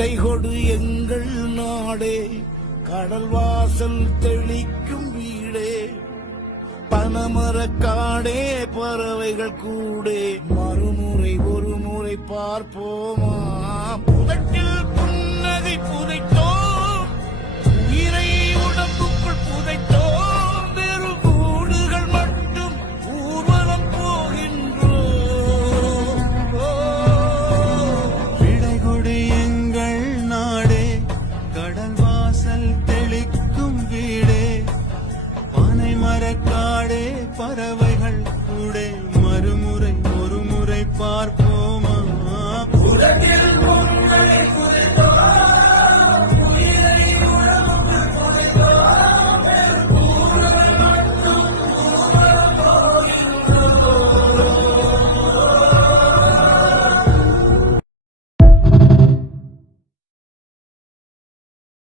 கொடை கொடு எங்கள் நாடே, கடல் வாசல் தெளிக்கும் வீடே, பனமரக்காடே பறவைகள் கூடே, மறுமுறை ஒரு முறை பார்ப்போமா.